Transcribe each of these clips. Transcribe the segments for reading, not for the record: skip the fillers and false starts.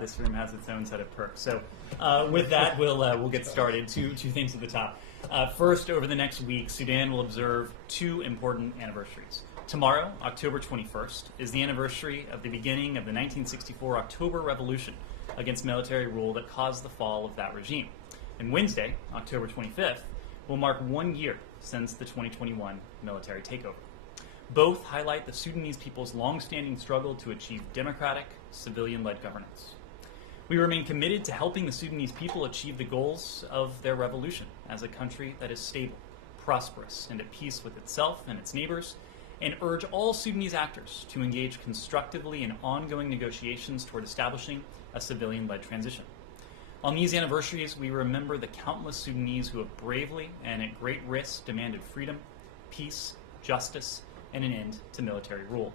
this room has its own set of perks. So with that, we'll get started. Two things at the top. First, over the next week, Sudan will observe two important anniversaries. Tomorrow, October 21st, is the anniversary of the beginning of the 1964 October Revolution against military rule that caused the fall of that regime. And Wednesday, October 25th, will mark 1 year since the 2021 military takeover. Both highlight the Sudanese people's long-standing struggle to achieve democratic, civilian-led governance. We remain committed to helping the Sudanese people achieve the goals of their revolution as a country that is stable, prosperous, and at peace with itself and its neighbors, and urge all Sudanese actors to engage constructively in ongoing negotiations toward establishing a civilian-led transition. On these anniversaries, we remember the countless Sudanese who have bravely and at great risk demanded freedom, peace, justice, and an end to military rule.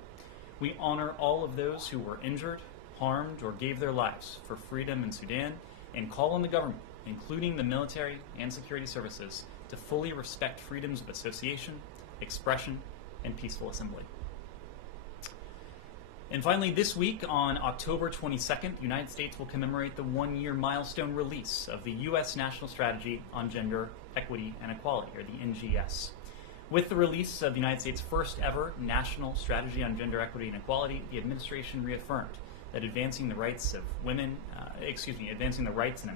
We honor all of those who were injured, harmed, or gave their lives for freedom in Sudan, and call on the government, including the military and security services, to fully respect freedoms of association, expression, and peaceful assembly. And finally, this week, on October 22nd, the United States will commemorate the one-year milestone release of the U.S. National Strategy on Gender, Equity, and Equality, or the NGS. With the release of the United States' first ever National Strategy on Gender, Equity, and Equality, the administration reaffirmed that advancing the rights and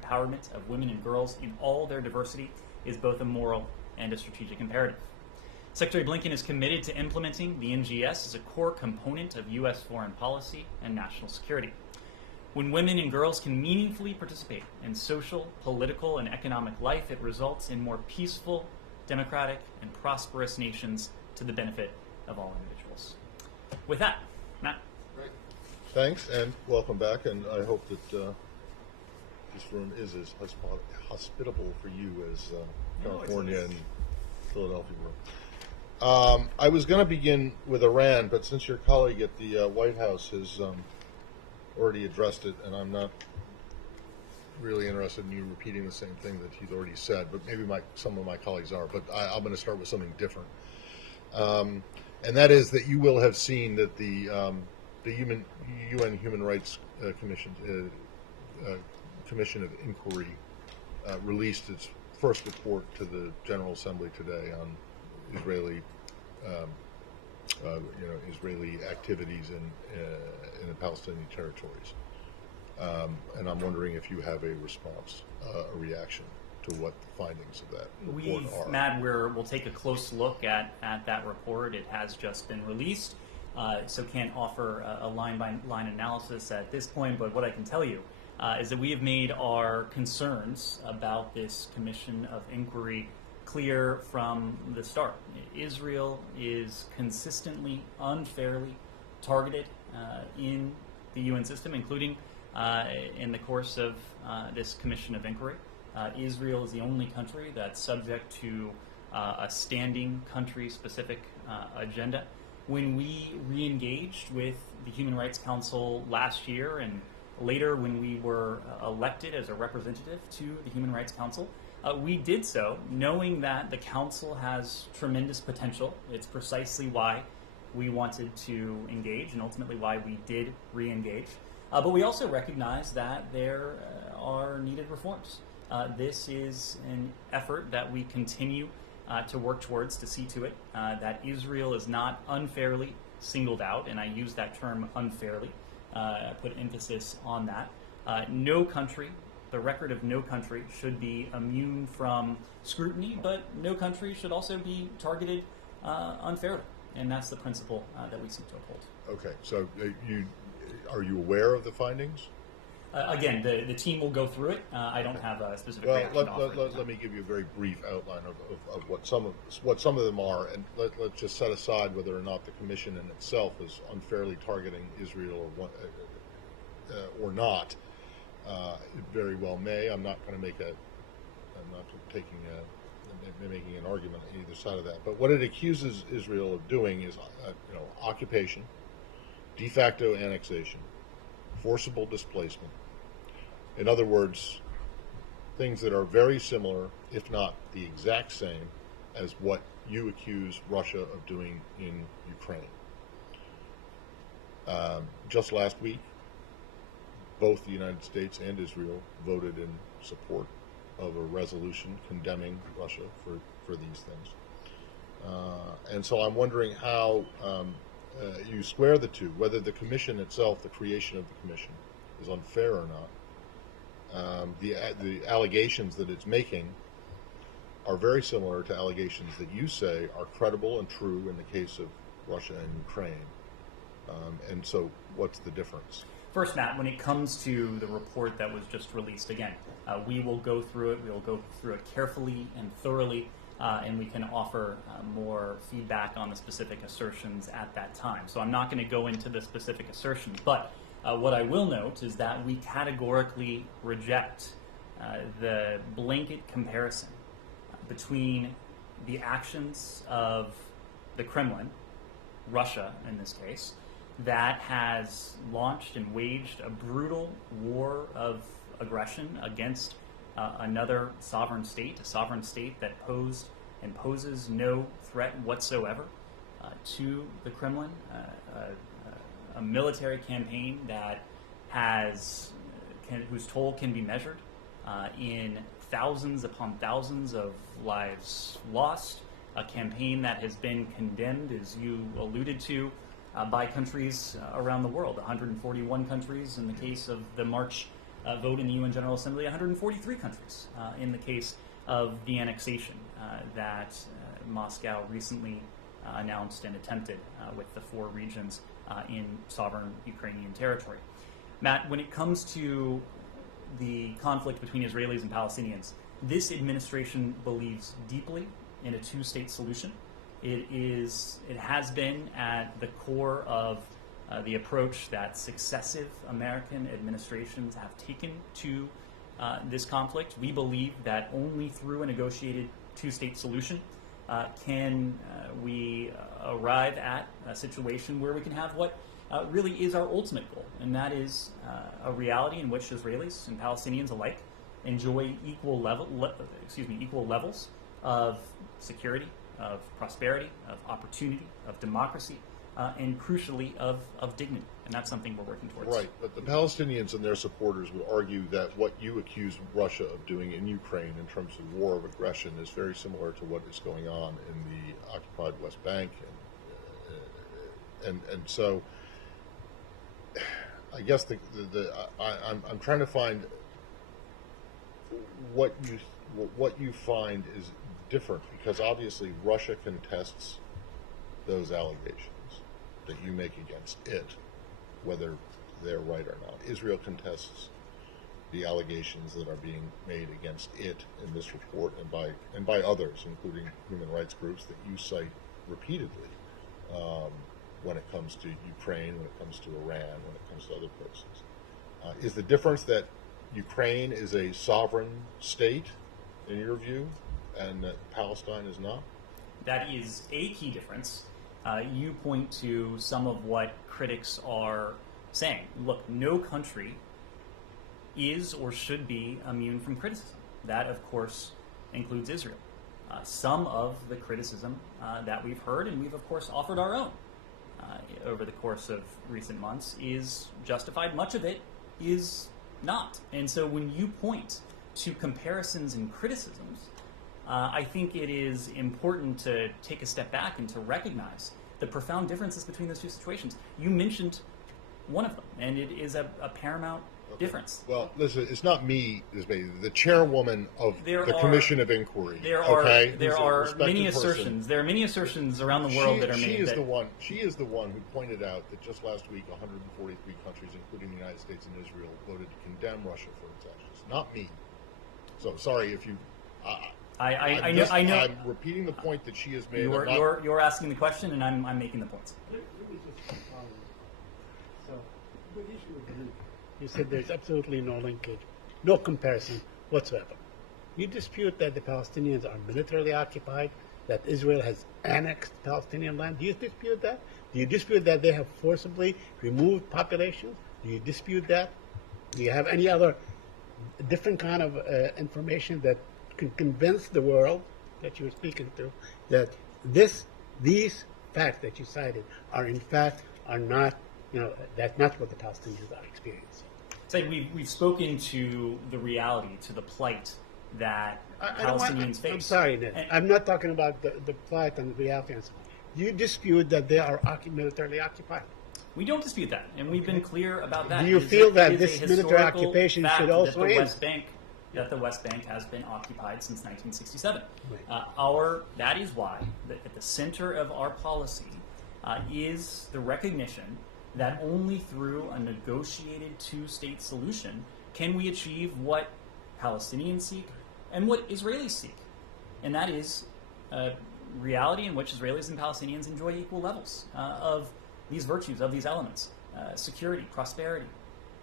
empowerment of women and girls in all their diversity is both a moral and a strategic imperative. Secretary Blinken is committed to implementing the NGS as a core component of U.S. foreign policy and national security. When women and girls can meaningfully participate in social, political, and economic life, it results in more peaceful, democratic, and prosperous nations to the benefit of all individuals. With that, Matt. Right. Thanks, and welcome back, and I hope that this room is as hospitable for you as California and Philadelphia were. I was going to begin with Iran, but since your colleague at the White House has already addressed it, and I'm not really interested in you repeating the same thing that he's already said, but maybe some of my colleagues are, but I'm going to start with something different. And that is that you will have seen that the UN Human Rights Commission of Inquiry released its first report to the General Assembly today on Israeli activities in the Palestinian territories. And I'm wondering if you have a response, a reaction to what the findings of that report are. Matt, we'll take a close look at that report. It has just been released, so can't offer a line-by-line analysis at this point, but what I can tell you is that we have made our concerns about this Commission of Inquiry clear from the start. Israel is consistently, unfairly targeted in the UN system, including in the course of this Commission of Inquiry. Israel is the only country that's subject to a standing country-specific agenda. When we re-engaged with the Human Rights Council last year, and later when we were elected as a representative to the Human Rights Council, we did so knowing that the Council has tremendous potential. It's precisely why we wanted to engage, and ultimately why we did re-engage. But we also recognize that there are needed reforms. This is an effort that we continue to work towards, to see to it that Israel is not unfairly singled out, and I use that term unfairly, put emphasis on that. No country, the record of no country, should be immune from scrutiny, but no country should also be targeted unfairly, and that's the principle that we seek to uphold. Okay, so are you aware of the findings? Again, the team will go through it. I don't have a specific reaction to offer. Let me give you a very brief outline of what some of them are, and let's just set aside whether or not the Commission in itself is unfairly targeting Israel or not. It very well may. I'm not making an argument on either side of that. But what it accuses Israel of doing is, occupation, de facto annexation, forcible displacement. In other words, things that are very similar, if not the exact same, as what you accuse Russia of doing in Ukraine. Just last week, both the United States and Israel voted in support of a resolution condemning Russia for these things. And so I'm wondering how you square the two, whether the commission itself, the creation of the commission, is unfair or not. The allegations that it's making are very similar to allegations that you say are credible and true in the case of Russia and Ukraine. And so what's the difference? First, Matt, when it comes to the report that was just released, again, we will go through it. We will go through it carefully and thoroughly, and we can offer more feedback on the specific assertions at that time. So I'm not going to go into the specific assertions, but what I will note is that we categorically reject the blanket comparison between the actions of the Kremlin, Russia in this case, that has launched and waged a brutal war of aggression against another sovereign state, a sovereign state that posed and poses no threat whatsoever to the Kremlin, a military campaign that whose toll can be measured in thousands upon thousands of lives lost, a campaign that has been condemned, as you alluded to, by countries around the world, 141 countries in the case of the March vote in the UN General Assembly, 143 countries in the case of the annexation that Moscow recently announced and attempted with the 4 regions in sovereign Ukrainian territory. Matt, when it comes to the conflict between Israelis and Palestinians, this administration believes deeply in a 2-state solution. It has been at the core of the approach that successive American administrations have taken to this conflict. We believe that only through a negotiated 2-state solution can we arrive at a situation where we can have what really is our ultimate goal, and that is a reality in which Israelis and Palestinians alike enjoy equal levels of security, of prosperity, of opportunity, of democracy, and crucially of dignity. And that's something we're working towards. Right, but the Palestinians and their supporters would argue that what you accuse Russia of doing in Ukraine in terms of war of aggression is very similar to what is going on in the occupied West Bank. And so I guess I'm trying to find what you find is different, because obviously Russia contests those allegations that you make against it, whether they're right or not. Israel contests the allegations that are being made against it in this report and by others, including human rights groups that you cite repeatedly when it comes to Ukraine, when it comes to Iran, when it comes to other places. Is the difference that Ukraine is a sovereign state, in your view, and that Palestine is not? That is a key difference. You point to some of what critics are saying. Look, no country is or should be immune from criticism. That, of course, includes Israel. Some of the criticism that we've heard, and we've, of course, offered our own over the course of recent months, is justified. Much of it is not. And so when you point to comparisons and criticisms, I think it is important to take a step back and to recognize the profound differences between those two situations. You mentioned one of them, and it is a paramount difference. Well, listen, it's not me, the chairwoman of the Commission of Inquiry. There are many assertions. There are many assertions around the world that are made. She is the one who pointed out that just last week 143 countries, including the United States and Israel, voted to condemn Russia for its actions. Not me. So sorry if you... I know. I'm repeating the point that she has made. You're asking the question, and I'm making the points. Let me just follow. So, the issue with you, you said there's absolutely no linkage, no comparison whatsoever. You dispute that the Palestinians are militarily occupied, that Israel has annexed Palestinian land. Do you dispute that? Do you dispute that they have forcibly removed populations? Do you dispute that? Do you have any other different kind of information that can convince the world that you're speaking to that these facts that you cited are in fact are not, that's not what the Palestinians are experiencing? It's So we've spoken to the reality, to the plight that Palestinians face. I'm sorry, Ned. I'm not talking about the plight and the reality and so on. You dispute that they are militarily occupied. We don't dispute that, and we've been clear about that. Do you feel that this military occupation should also end? That the West Bank has been occupied since 1967. Right. That is why at the center of our policy is the recognition that only through a negotiated two-state solution can we achieve what Palestinians seek and what Israelis seek, and that is a reality in which Israelis and Palestinians enjoy equal levels of these virtues, of these elements: security, prosperity,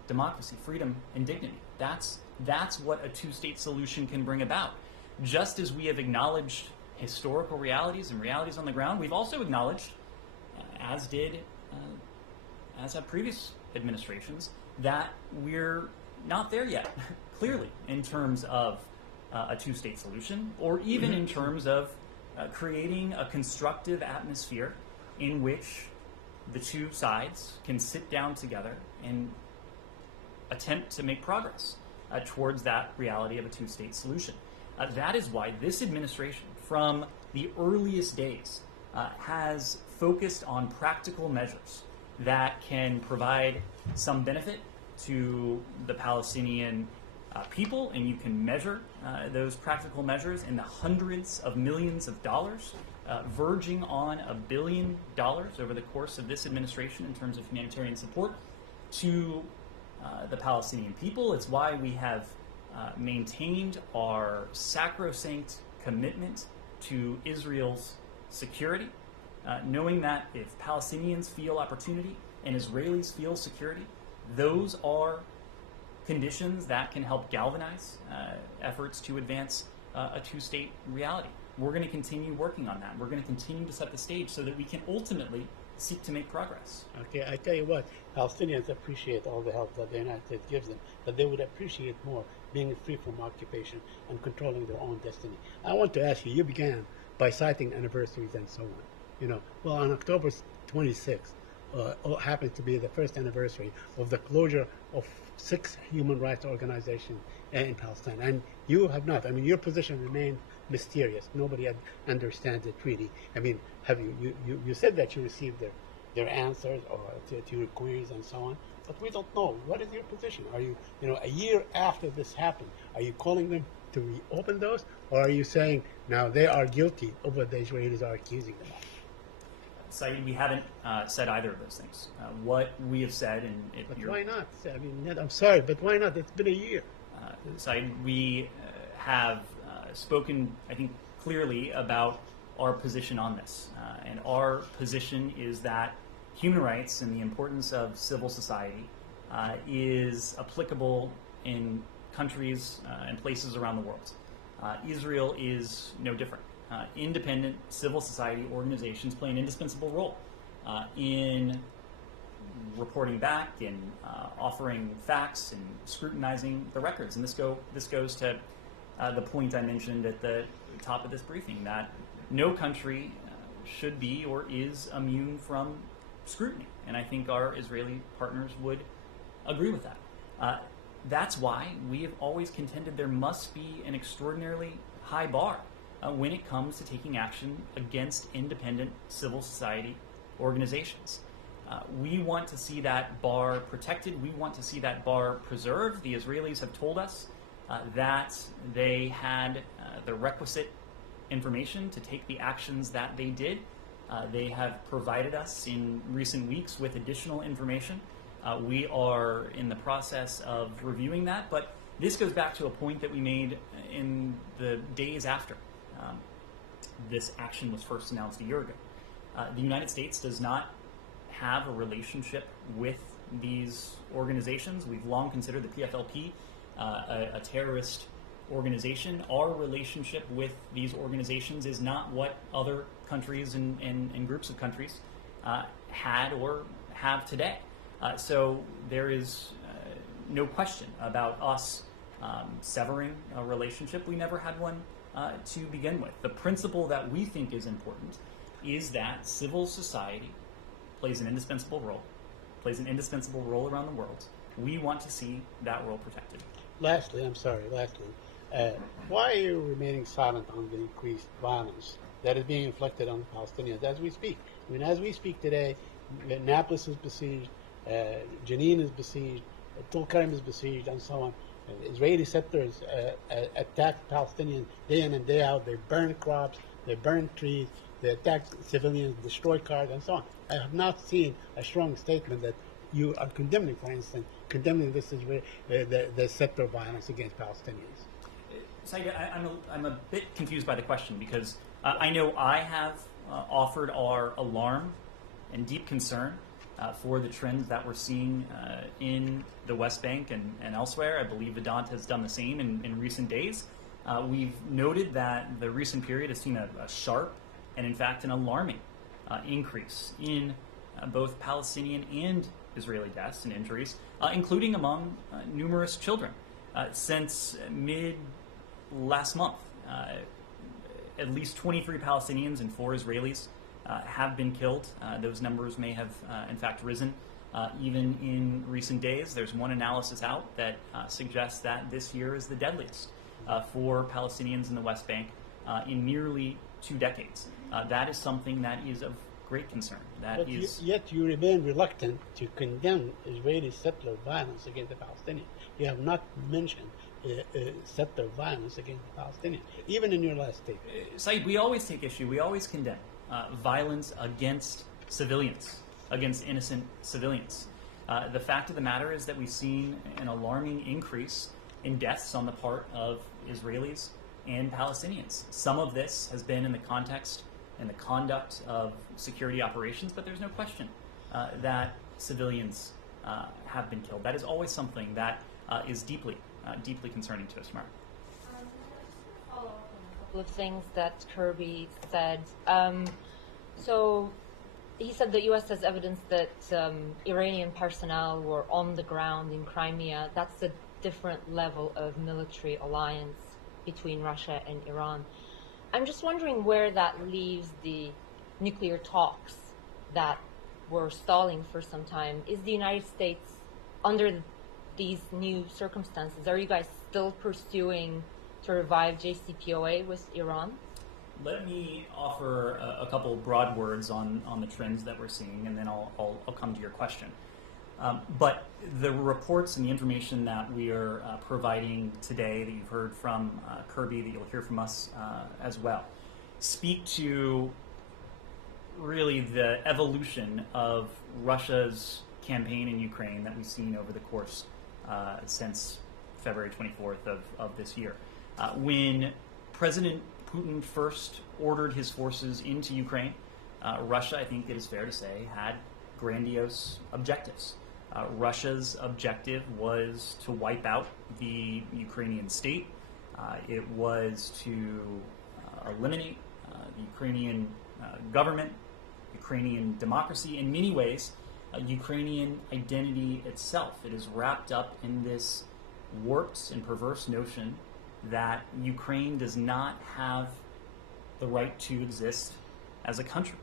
democracy, freedom, and dignity. That's what a two-state solution can bring about. Just as we have acknowledged historical realities and realities on the ground, we've also acknowledged, as have previous administrations, that we're not there yet, clearly, in terms of a two-state solution, or even in terms of creating a constructive atmosphere in which the two sides can sit down together and attempt to make progress towards that reality of a two-state solution. That is why this administration, from the earliest days, has focused on practical measures that can provide some benefit to the Palestinian people, and you can measure those practical measures in the hundreds of millions of dollars, verging on $1 billion over the course of this administration in terms of humanitarian support to the Palestinian people. It's why we have maintained our sacrosanct commitment to Israel's security, knowing that if Palestinians feel opportunity and Israelis feel security, those are conditions that can help galvanize efforts to advance a two-state reality. We're going to continue working on that. We're going to continue to set the stage so that we can ultimately seek to make progress. Okay, I tell you what, Palestinians appreciate all the help that the United States gives them, but they would appreciate more being free from occupation and controlling their own destiny. I want to ask you, you began by citing anniversaries and so on. You know, well, on October 26th, happens to be the first anniversary of the closure of 6 human rights organizations in Palestine. And you have not. I mean, your position remained mysterious. Nobody understands the treaty. I mean, have you said that you received their answers or to your queries and so on, but we don't know. What is your position? Are you, a year after this happened, are you calling them to reopen those, or are you saying now they are guilty of what the Israelis are accusing them of? Saeed, we haven't said either of those things. What we have said, but why not? I mean, Ned, I'm sorry, but why not? It's been a year. Saeed, we have spoken, I think, clearly about our position on this. And our position is that human rights and the importance of civil society is applicable in countries and places around the world. Israel is no different. Independent civil society organizations play an indispensable role in reporting back and offering facts and scrutinizing the records. And this goes to the point I mentioned at the top of this briefing, that no country should be or is immune from scrutiny. And I think our Israeli partners would agree with that. That's why we have always contended there must be an extraordinarily high bar when it comes to taking action against independent civil society organizations. We want to see that bar protected. We want to see that bar preserved. The Israelis have told us that they had the requisite information to take the actions that they did. They have provided us in recent weeks with additional information. We are in the process of reviewing that, but this goes back to a point that we made in the days after this action was first announced a year ago. The United States does not have a relationship with these organizations. We've long considered the PFLP a terrorist organization. Our relationship with these organizations is not what other countries and groups of countries had or have today. So there is no question about us severing a relationship. We never had one to begin with. The principle that we think is important is that civil society plays an indispensable role around the world, we want to see that world protected. Lastly, why are you remaining silent on the increased violence that is being inflicted on the Palestinians as we speak? I mean, as we speak today, Nablus is besieged, Jenin is besieged, Tulkarm is besieged, and so on. Israeli settlers attack Palestinians day in and day out. They burn crops, they burn trees, they attack civilians, destroy cars, and so on. I have not seen a strong statement that you are condemning, for instance, this is the settler violence against Palestinians. Saeed, I'm a bit confused by the question because I know I have offered our alarm and deep concern for the trends that we're seeing in the West Bank and elsewhere. I believe Vedant has done the same in recent days. We've noted that the recent period has seen a sharp and, in fact, an alarming increase in both Palestinian and Israeli deaths and injuries, including among numerous children. Since mid-last month, at least 23 Palestinians and 4 Israelis have been killed. Those numbers may have, in fact, risen even in recent days. There's one analysis out that suggests that this year is the deadliest for Palestinians in the West Bank in nearly 2 decades. That is something that is of great concern. Yet you remain reluctant to condemn Israeli settler violence against the Palestinians. You have not mentioned settler violence against the Palestinians, even in your last statement. Saeed, we always take issue, we always condemn violence against civilians, against innocent civilians. The fact of the matter is that we've seen an alarming increase in deaths on the part of Israelis and Palestinians. Some of this has been in the context and the conduct of security operations, but there's no question that civilians have been killed. That is always something that is deeply concerning to us, Mark. Follow up on a couple of things that Kirby said. So he said the U.S. has evidence that Iranian personnel were on the ground in Crimea. That's a different level of military alliance between Russia and Iran. I'm just wondering where that leaves the nuclear talks that were stalling for some time. Is the United States, under these new circumstances, are you guys still pursuing to revive JCPOA with Iran? Let me offer a couple broad words on the trends that we're seeing, and then I'll come to your question. But the reports and the information that we are providing today, that you've heard from Kirby, that you'll hear from us as well, speak to really the evolution of Russia's campaign in Ukraine that we've seen over the course since February 24th of this year. When President Putin first ordered his forces into Ukraine, Russia, I think it is fair to say, had grandiose objectives. Russia's objective was to wipe out the Ukrainian state. It was to eliminate the Ukrainian government, Ukrainian democracy, in many ways, Ukrainian identity itself. It is wrapped up in this warped and perverse notion that Ukraine does not have the right to exist as a country.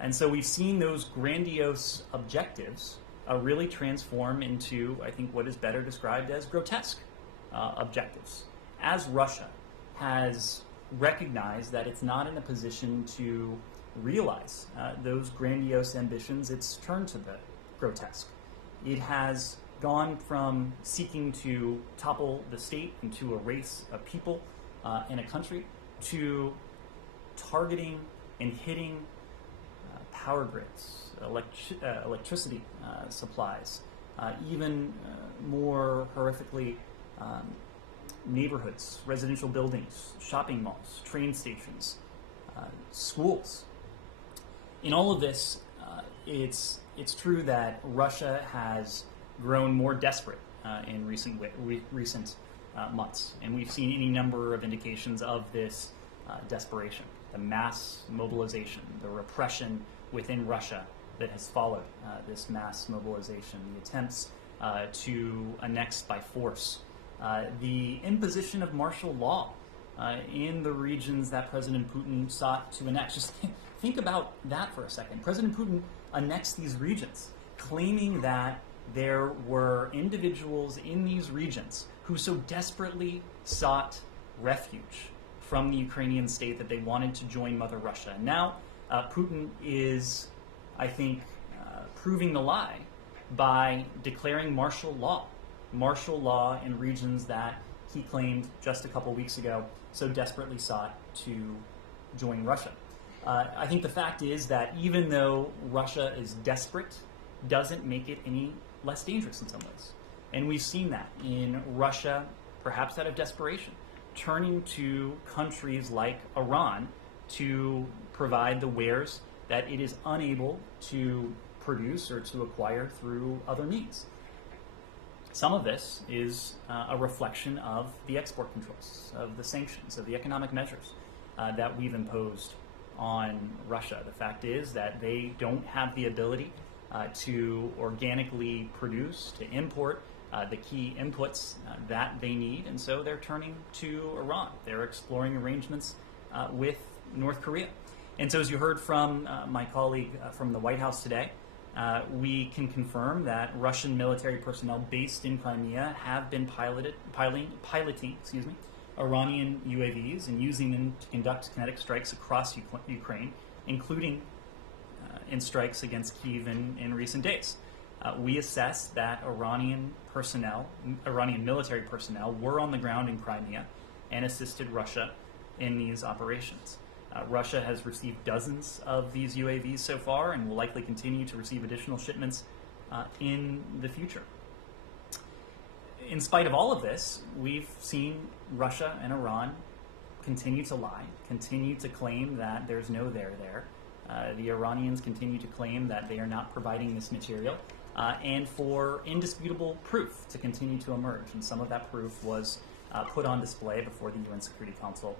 And so we've seen those grandiose objectives really transform into, I think, what is better described as grotesque objectives. As Russia has recognized that it's not in a position to realize those grandiose ambitions, it's turned to the grotesque. It has gone from seeking to topple the state and to erase a people and a country to targeting and hitting power grids, electricity supplies, even more horrifically, neighborhoods, residential buildings, shopping malls, train stations, schools. In all of this, it's true that Russia has grown more desperate in recent months, and we've seen any number of indications of this desperation, the mass mobilization, the repression within Russia that has followed this mass mobilization, the attempts to annex by force, the imposition of martial law in the regions that President Putin sought to annex. Just think about that for a second. President Putin annexed these regions, claiming that there were individuals in these regions who so desperately sought refuge from the Ukrainian state that they wanted to join Mother Russia. And now Putin is, I think, proving the lie by declaring martial law in regions that he claimed just a couple weeks ago so desperately sought to join Russia. I think the fact is that even though Russia is desperate, doesn't make it any less dangerous in some ways. And we've seen that in Russia, perhaps out of desperation, turning to countries like Iran to provide the wares that it is unable to produce or to acquire through other means. Some of this is a reflection of the export controls, of the sanctions, of the economic measures that we've imposed on Russia. The fact is that they don't have the ability to organically produce, to import the key inputs that they need, and so they're turning to Iran. They're exploring arrangements with North Korea. And so as you heard from my colleague from the White House today, we can confirm that Russian military personnel based in Crimea have been piloting Iranian UAVs and using them to conduct kinetic strikes across Ukraine, including in strikes against Kyiv in recent days. We assess that Iranian military personnel were on the ground in Crimea and assisted Russia in these operations. Russia has received dozens of these UAVs so far and will likely continue to receive additional shipments in the future. In spite of all of this, we've seen Russia and Iran continue to lie, continue to claim that there's no there there. The Iranians continue to claim that they are not providing this material, and for indisputable proof to continue to emerge. And some of that proof was put on display before the UN Security Council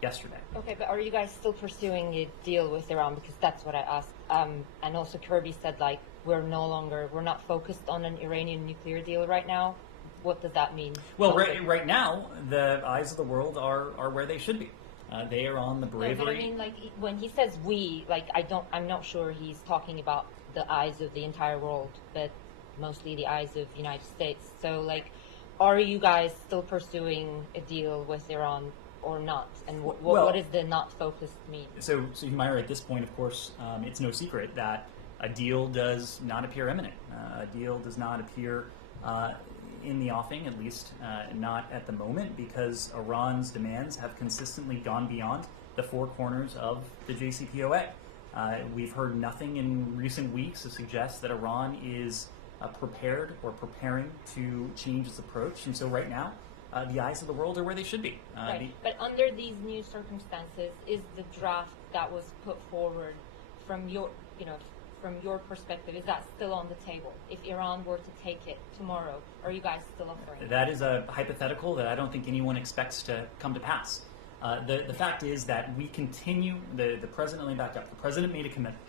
yesterday. Okay, but are you guys still pursuing a deal with Iran? Because that's what I asked. And also Kirby said, like, we're not focused on an Iranian nuclear deal right now. What does that mean? Well, right now, the eyes of the world are where they should be. They are on the bravery. No, but I mean, like, when he says we, like, I'm not sure he's talking about the eyes of the entire world, but mostly the eyes of the United States. So, like, are you guys still pursuing a deal with Iran or not? And what does the not focused mean? So Humaira, at this point, of course, it's no secret that a deal does not appear imminent. A deal does not appear in the offing, at least not at the moment, because Iran's demands have consistently gone beyond the four corners of the JCPOA. We've heard nothing in recent weeks to suggest that Iran is prepared or preparing to change its approach. And so right now, the eyes of the world are where they should be. Right. But under these new circumstances, is the draft that was put forward from your perspective, is that still on the table? If Iran were to take it tomorrow, are you guys still offering it? That is a hypothetical that I don't think anyone expects to come to pass. The fact is that we continue, the president, let me back up, the president made a commitment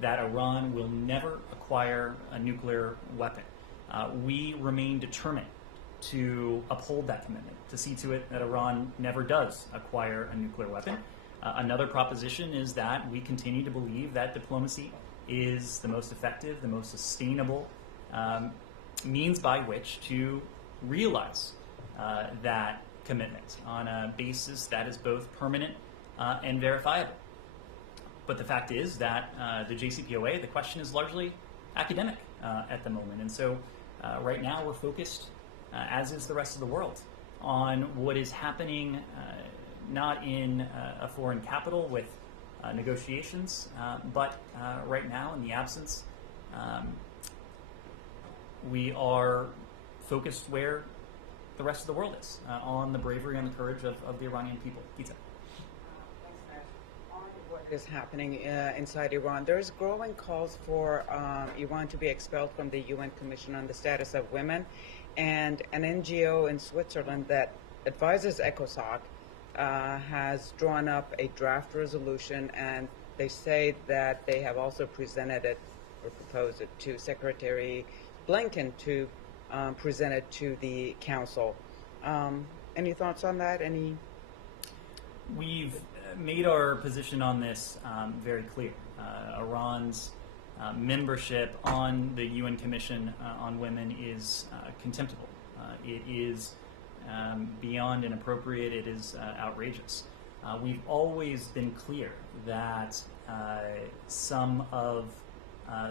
that Iran will never acquire a nuclear weapon. We remain determined to uphold that commitment, to see to it that Iran never does acquire a nuclear weapon. Another proposition is that we continue to believe that diplomacy is the most effective, the most sustainable means by which to realize that commitment on a basis that is both permanent and verifiable. But the fact is that the JCPOA, the question is largely academic at the moment. And so right now we're focused, as is the rest of the world, on what is happening not in a foreign capital with negotiations, but right now, in the absence, we are focused where the rest of the world is, on the bravery and the courage of the Iranian people. Pizza. On what is happening inside Iran, there's growing calls for Iran to be expelled from the UN Commission on the Status of Women, and an NGO in Switzerland that advises ECOSOC has drawn up a draft resolution, and they say that they have also presented it or proposed it to Secretary Blinken to present it to the Council. Any thoughts on that? We've made our position on this very clear. Iran's membership on the UN Commission on Women is contemptible. It is beyond inappropriate. It is outrageous. We've always been clear that some of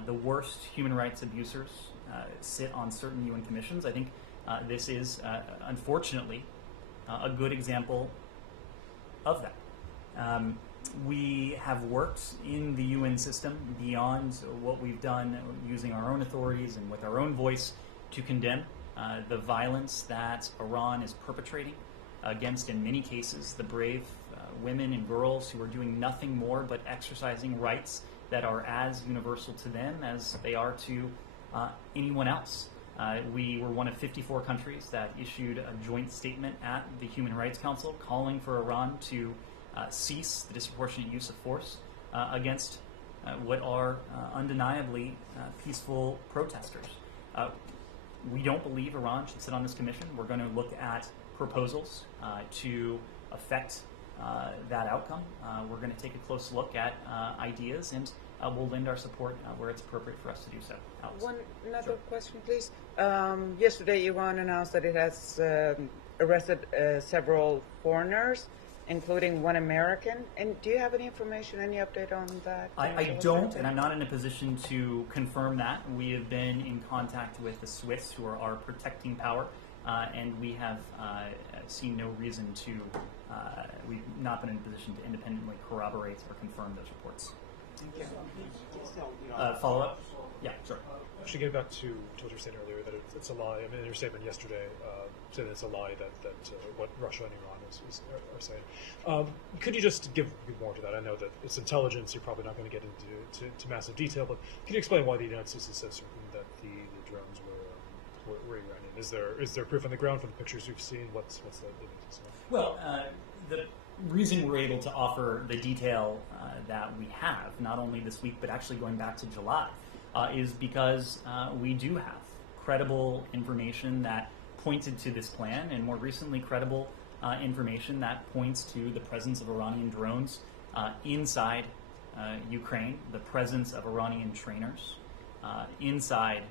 the worst human rights abusers sit on certain UN commissions. I think this is, unfortunately, a good example of that. We have worked in the UN system beyond what we've done using our own authorities and with our own voice to condemn the violence that Iran is perpetrating against, in many cases, the brave women and girls who are doing nothing more but exercising rights that are as universal to them as they are to anyone else. We were one of 54 countries that issued a joint statement at the Human Rights Council calling for Iran to cease the disproportionate use of force against what are undeniably peaceful protesters. We don't believe Iran should sit on this commission. We're going to look at proposals to affect that outcome. We're going to take a close look at ideas, and we'll lend our support where it's appropriate for us to do so. Alex. Another question, please. Yesterday, Iran announced that it has arrested several foreigners, including one American. And do you have any information, any update on that? I don't, and I'm not in a position to confirm that. We have been in contact with the Swiss, who are our protecting power, and we have seen no reason to, we've not been in a position to independently corroborate or confirm those reports. Follow up? Yeah, sure. Actually, getting back to what you were saying earlier, that it's a lie. I mean, in your statement yesterday, said it's a lie that what Russia and Iran are saying. Could you just give more to that? I know that it's intelligence. You're probably not going to get into massive detail, but can you explain why the United States is so certain that the drones were Iranian? Is there proof on the ground from the pictures you've seen? What's the evidence? Well, the reason we're able to offer the detail that we have, not only this week but actually going back to July, is because we do have credible information that pointed to this plan, and more recently credible information that points to the presence of Iranian drones inside Ukraine, the presence of Iranian trainers inside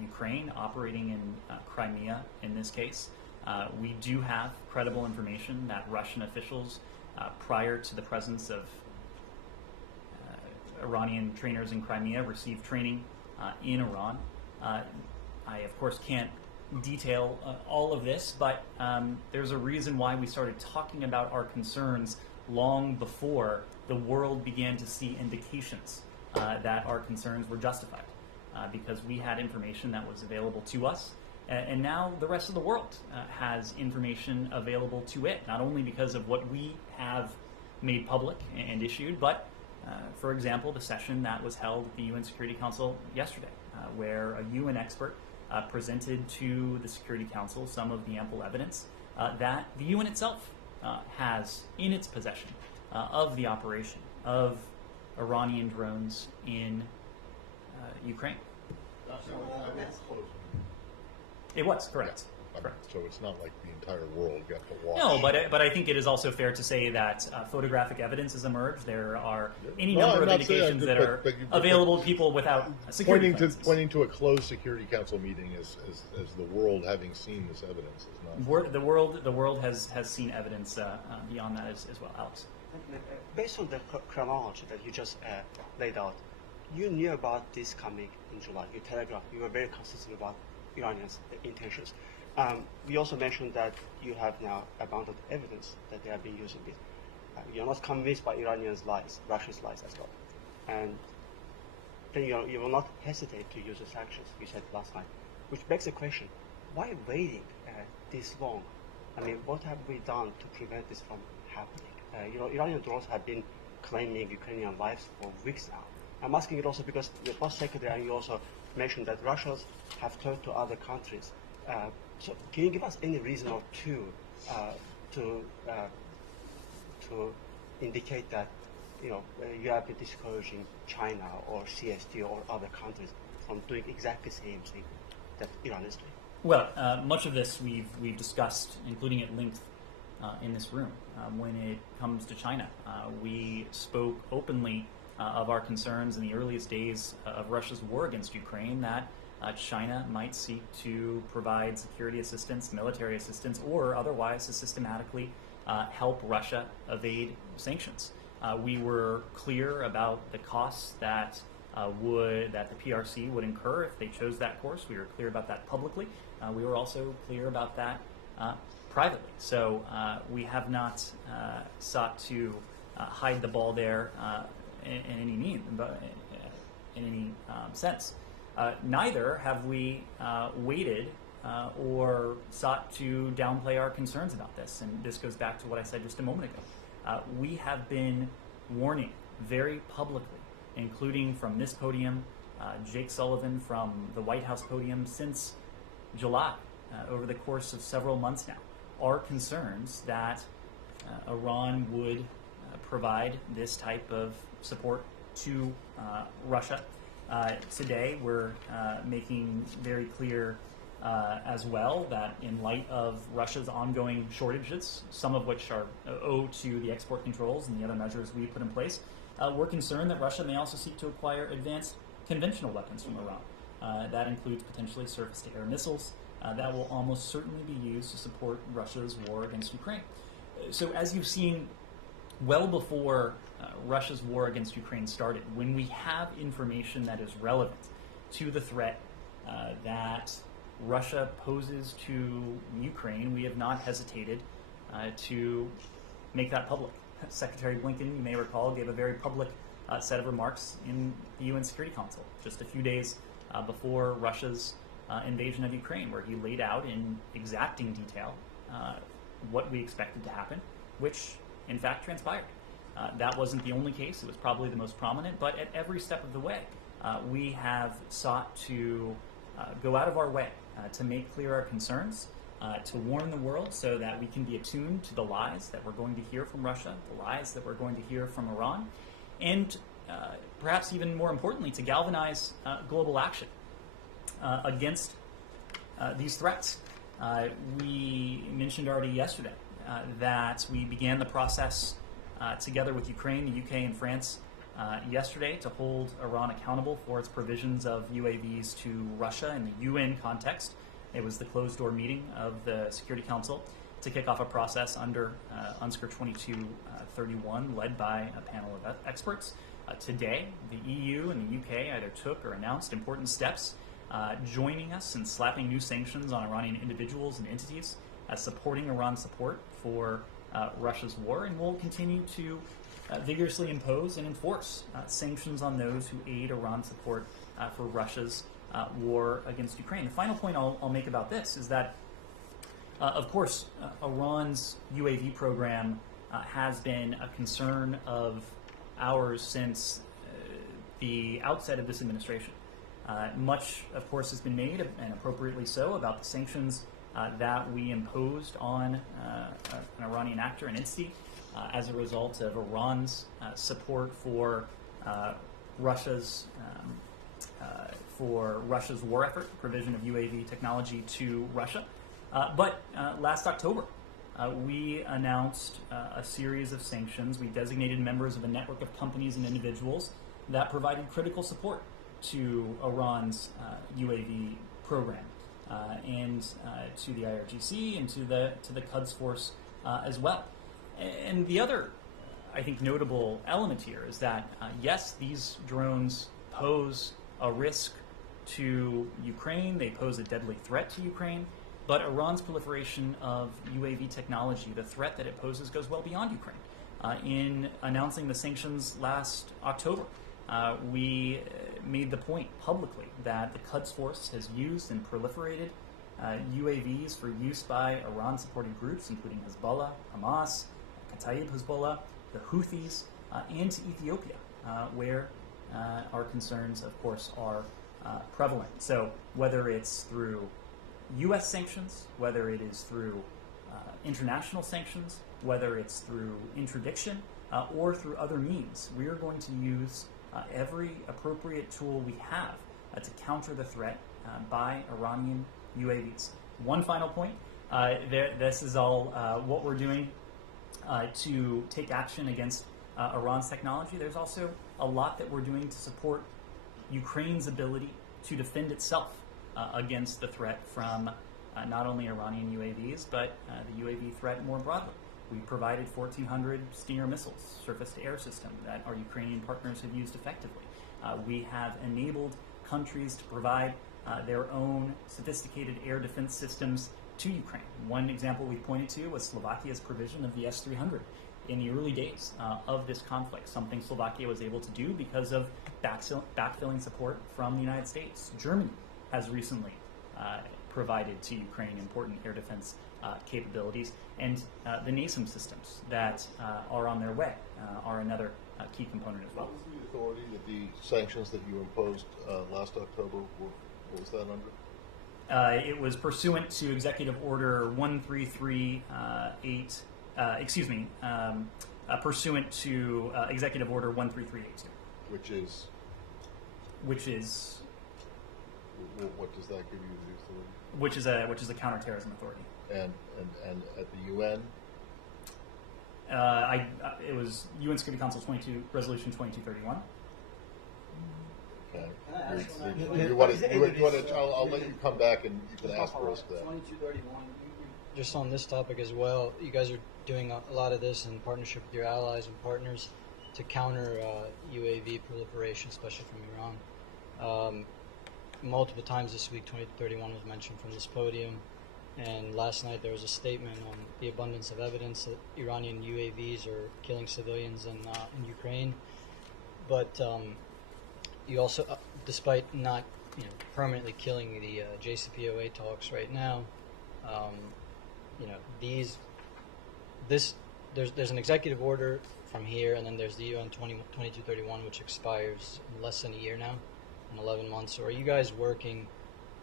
Ukraine, operating in Crimea in this case. We do have credible information that Russian officials, prior to the presence of Iranian trainers in Crimea, received training in Iran. I, of course, can't detail all of this, but there's a reason why we started talking about our concerns long before the world began to see indications that our concerns were justified, because we had information that was available to us. And now the rest of the world has information available to it, not only because of what we have made public and issued, but, for example, the session that was held at the UN Security Council yesterday, where a UN expert presented to the Security Council some of the ample evidence that the UN itself has in its possession of the operation of Iranian drones in Ukraine. It was, correct. Yeah. Correct. So it's not like the entire world got to watch. No, but I think it is also fair to say that photographic evidence has emerged. There are any number of indications that are available to people without security pointing to a closed Security Council meeting as the world having seen this evidence is not. The world has seen evidence beyond that as well. Alex. Based on the chronology that you just laid out, you knew about this coming in July. You telegraphed. You were very consistent about Iranians' intentions. We also mentioned that you have now abundant evidence that they have been using it. You're not convinced by Iranians' lies, Russia's lies as well. And then you will not hesitate to use the sanctions, you said last night. Which begs the question, why waiting this long? I mean, what have we done to prevent this from happening? Iranian drones have been claiming Ukrainian lives for weeks now. I'm asking it also because your past secretary and you also mentioned that Russians have turned to other countries. So can you give us any reason or two to indicate that you have been discouraging China or CST or other countries from doing exactly the same thing that Iran is doing? Well, much of this we've discussed, including at length in this room. When it comes to China, we spoke openly of our concerns in the earliest days of Russia's war against Ukraine that China might seek to provide security assistance, military assistance, or otherwise to systematically help Russia evade sanctions. We were clear about the costs that the PRC would incur if they chose that course. We were clear about that publicly. We were also clear about that privately. So we have not sought to hide the ball there in any sense. Neither have we waited or sought to downplay our concerns about this. And this goes back to what I said just a moment ago. We have been warning very publicly, including from this podium, Jake Sullivan from the White House podium since July, over the course of several months now, our concerns that Iran would provide this type of support to Russia. Today, we're making very clear as well that in light of Russia's ongoing shortages, some of which are owed to the export controls and the other measures we put in place, we're concerned that Russia may also seek to acquire advanced conventional weapons from Iran. That includes potentially surface-to-air missiles that will almost certainly be used to support Russia's war against Ukraine. So as you've seen, well before Russia's war against Ukraine started, when we have information that is relevant to the threat that Russia poses to Ukraine, we have not hesitated to make that public. Secretary Blinken, you may recall, gave a very public set of remarks in the UN Security Council just a few days before Russia's invasion of Ukraine, where he laid out in exacting detail what we expected to happen, which in fact transpired. That wasn't the only case. It was probably the most prominent, but at every step of the way, we have sought to go out of our way to make clear our concerns, to warn the world so that we can be attuned to the lies that we're going to hear from Russia, the lies that we're going to hear from Iran, and perhaps even more importantly, to galvanize global action against these threats. We mentioned already yesterday that we began the process together with Ukraine, the UK, and France yesterday to hold Iran accountable for its provisions of UAVs to Russia in the UN context. It was the closed-door meeting of the Security Council to kick off a process under UNSCR 2231, led by a panel of experts. Today, the EU and the UK either took or announced important steps joining us in slapping new sanctions on Iranian individuals and entities, supporting Iran's support for Russia's war, and will continue to vigorously impose and enforce sanctions on those who aid Iran's support for Russia's war against Ukraine. The final point I'll make about this is that, of course, Iran's UAV program has been a concern of ours since the outset of this administration. Much, of course, has been made, and appropriately so, about the sanctions that we imposed on an Iranian actor, an entity, as a result of Iran's support for Russia's war effort, provision of UAV technology to Russia. But last October, we announced a series of sanctions. We designated members of a network of companies and individuals that provided critical support to Iran's UAV program, and to the IRGC and to the Quds Force as well. And the other, I think, notable element here is that yes, these drones pose a risk to Ukraine. They pose a deadly threat to Ukraine. But Iran's proliferation of UAV technology, the threat that it poses, goes well beyond Ukraine. In announcing the sanctions last October, we made the point publicly that the Quds Force has used and proliferated UAVs for use by Iran-supported groups, including Hezbollah, Hamas, Kataib Hezbollah, the Houthis, and to Ethiopia, where our concerns, of course, are prevalent. So whether it's through U.S. sanctions, whether it is through international sanctions, whether it's through interdiction, or through other means, we are going to use every appropriate tool we have to counter the threat by Iranian UAVs. One final point, this is all what we're doing to take action against Iran's technology, there's also a lot that we're doing to support Ukraine's ability to defend itself against the threat from not only Iranian UAVs, but the UAV threat more broadly. We provided 1,400 Stinger missiles, surface-to-air system, that our Ukrainian partners have used effectively. We have enabled countries to provide their own sophisticated air defense systems to Ukraine. One example we pointed to was Slovakia's provision of the S-300 in the early days of this conflict, something Slovakia was able to do because of backfilling support from the United States. Germany has recently provided to Ukraine important air defense capabilities, and the NASAM systems that are on their way are another key component as well. What was the authority of the sanctions that you imposed last October? What was that under? It was pursuant to Executive Order 1338. Pursuant to Executive Order 13382. Which is. What does that give you the authority? Which is a counterterrorism authority. And at the UN. It was UN Security Council Resolution 2231. Okay. I'll let you come back and you can ask for us that. 2231. Just on this topic as well, you guys are doing a lot of this in partnership with your allies and partners to counter UAV proliferation, especially from Iran. Multiple times this week, 2031 was mentioned from this podium, and last night there was a statement on the abundance of evidence that Iranian UAVs are killing civilians in Ukraine. But you also, despite not permanently killing the JCPOA talks right now, there's an executive order from here, and then there's the UN 2231, which expires in less than a year now, in 11 months. So are you guys working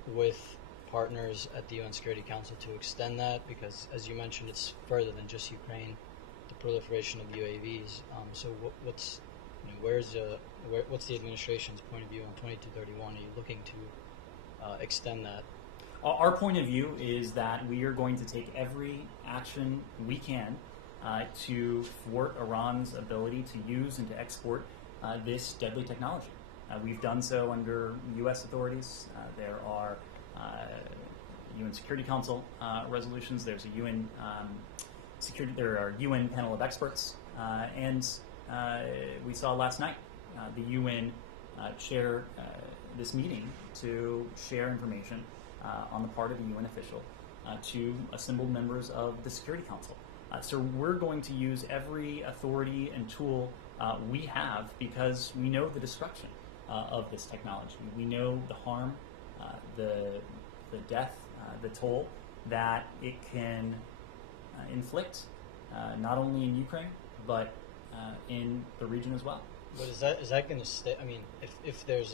with partners at the UN Security Council to extend that? Because, as you mentioned, it's further than just Ukraine, the proliferation of UAVs. So what's the administration's point of view on 2231? Are you looking to extend that? Our point of view is that we are going to take every action we can to thwart Iran's ability to use and to export this deadly technology. We've done so under U.S. authorities. There are UN Security Council resolutions. There's a UN There are UN panel of experts, and we saw last night the UN chair this meeting to share information on the part of a UN official to assembled members of the Security Council. So we're going to use every authority and tool we have, because we know the destruction of this technology. We know the harm, the death, the toll that it can inflict, not only in Ukraine, but in the region as well. But is that going to stay? I mean, if there's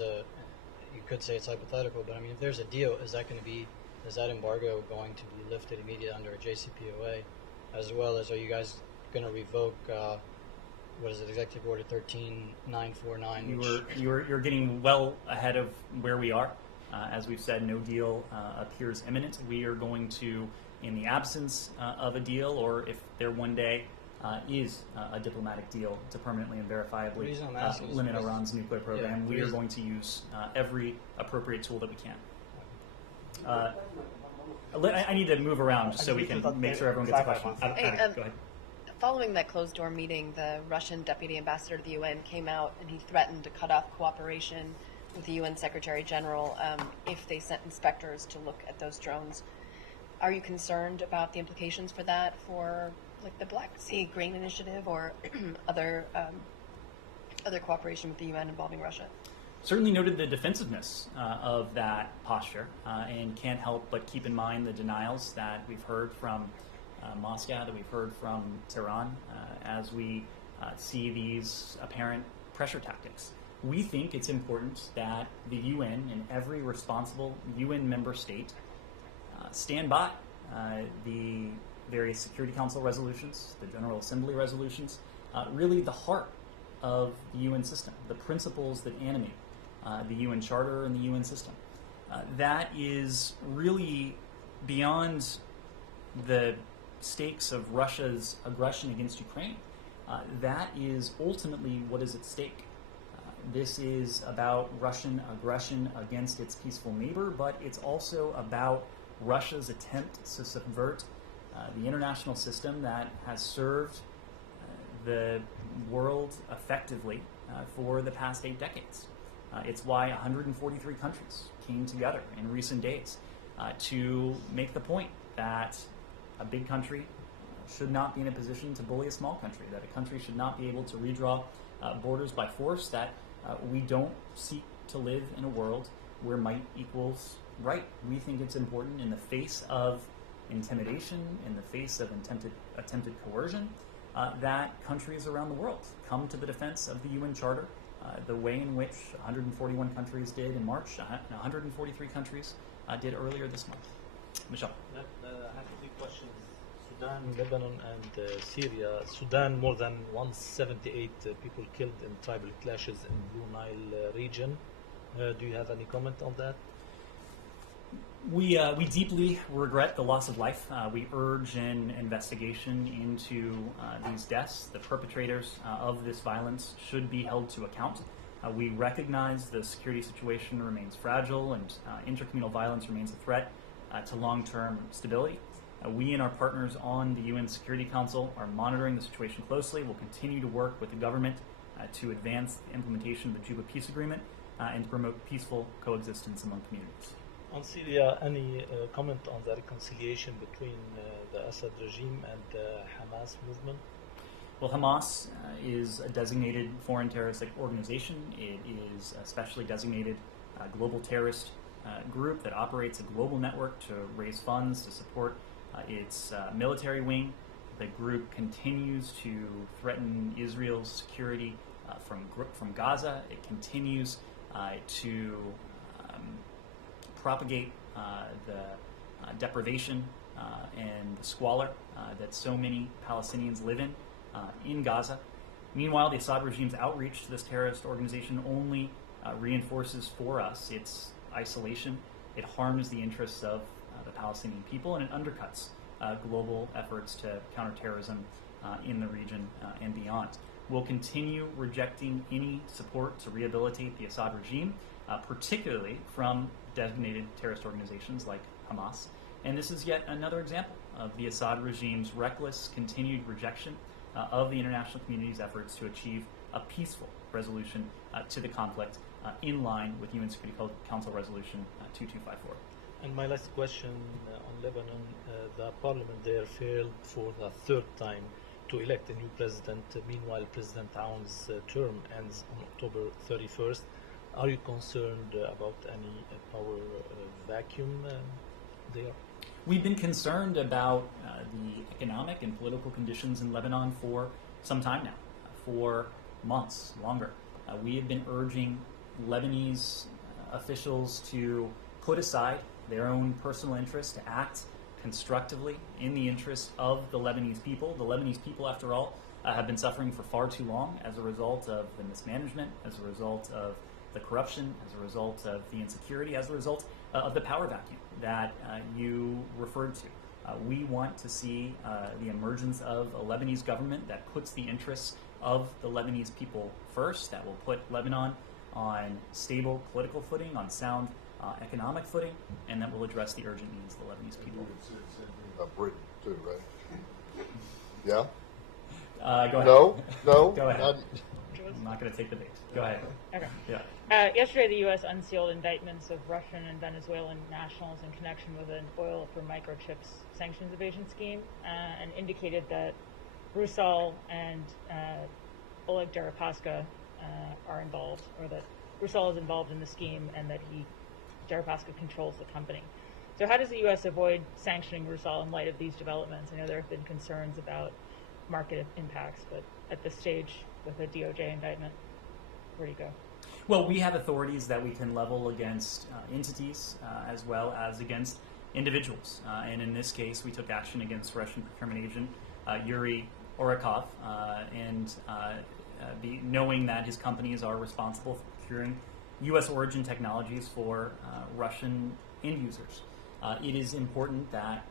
you could say it's hypothetical, but I mean, if there's a deal, is that embargo going to be lifted immediately under a JCPOA, as well as, are you guys going to revoke Executive Order 13949? You're getting well ahead of where we are. As we've said, no deal appears imminent. We are going to, in the absence of a deal, or if there one day is a diplomatic deal to permanently and verifiably limit Iran's nuclear program, we are going to use every appropriate tool that we can. I need to move around just so we can make sure everyone gets a question. Go ahead. Following that closed-door meeting, the Russian deputy ambassador to the UN came out and he threatened to cut off cooperation with the UN Secretary General if they sent inspectors to look at those drones. Are you concerned about the implications for that, for like the Black Sea Grain Initiative or other cooperation with the UN involving Russia? Certainly noted the defensiveness of that posture, and can't help but keep in mind the denials that we've heard from Moscow, that we've heard from Tehran, as we see these apparent pressure tactics. We think it's important that the UN and every responsible UN member state stand by the various Security Council resolutions, the General Assembly resolutions, really the heart of the UN system, the principles that animate the UN Charter and the UN system. That is really beyond the stakes of Russia's aggression against Ukraine. that is ultimately what is at stake. This is about Russian aggression against its peaceful neighbor, but it's also about Russia's attempt to subvert the international system that has served the world effectively for the past 8 decades. It's why 143 countries came together in recent days to make the point that a big country should not be in a position to bully a small country, that a country should not be able to redraw borders by force, that we don't seek to live in a world where might equals right. We think it's important in the face of intimidation, in the face of attempted coercion, that countries around the world come to the defense of the UN Charter, the way in which 141 countries did in March, 143 countries did earlier this month. Michelle. I have 3 questions. Sudan, Lebanon, and Syria. Sudan, more than 178 people killed in tribal clashes in Blue Nile region. Do you have any comment on that? We deeply regret the loss of life. We urge an investigation into these deaths. The perpetrators of this violence should be held to account. We recognize the security situation remains fragile and intercommunal violence remains a threat to long-term stability. We and our partners on the UN Security Council are monitoring the situation closely. We'll continue to work with the government to advance the implementation of the Juba Peace Agreement and to promote peaceful coexistence among communities. On Syria, any comment on the reconciliation between the Assad regime and the Hamas movement? Well, Hamas is a designated foreign terrorist organization. It is a specially designated global terrorist group that operates a global network to raise funds to support its military wing. The group continues to threaten Israel's security from Gaza. It continues to propagate the deprivation and the squalor that so many Palestinians live in Gaza. Meanwhile, the Assad regime's outreach to this terrorist organization only reinforces for us its isolation. It harms the interests of the Palestinian people, and it undercuts global efforts to counter terrorism in the region and beyond. We'll continue rejecting any support to rehabilitate the Assad regime, particularly from designated terrorist organizations like Hamas. And this is yet another example of the Assad regime's reckless continued rejection of the international community's efforts to achieve a peaceful resolution to the conflict in line with UN Security Council Resolution 2254. And my last question on Lebanon, the parliament there failed for the 3rd time to elect a new president. Meanwhile, President Aoun's term ends on October 31st. Are you concerned about any power vacuum there? We've been concerned about the economic and political conditions in Lebanon for some time now, for months longer. We have been urging Lebanese officials to put aside their own personal interests, to act constructively in the interest of the Lebanese people. The Lebanese people, after all, have been suffering for far too long as a result of the mismanagement, as a result of the corruption, as a result of the insecurity, as a result of the power vacuum that you referred to. We want to see the emergence of a Lebanese government that puts the interests of the Lebanese people first, that will put Lebanon on stable political footing, on sound economic footing, and that will address the urgent needs of the Lebanese people. About Britain too, right? Yeah? Go ahead. No? Go ahead. Not, I'm not going to take the bait. Go ahead. Okay. Yeah. Yesterday, the U.S. unsealed indictments of Russian and Venezuelan nationals in connection with an oil for microchips sanctions evasion scheme, and indicated that Rusal and Oleg Deripaska are involved, or that Rusal is involved in the scheme, and that Deripaska controls the company. So how does the U.S. avoid sanctioning Rusal in light of these developments? I know there have been concerns about market impacts, but at this stage, with a DOJ indictment, where do you go? Well, we have authorities that we can level against entities as well as against individuals. And in this case, we took action against Russian procurement agent Yuri Orakov, knowing that his companies are responsible for procuring U.S. origin technologies for Russian end users. It is important that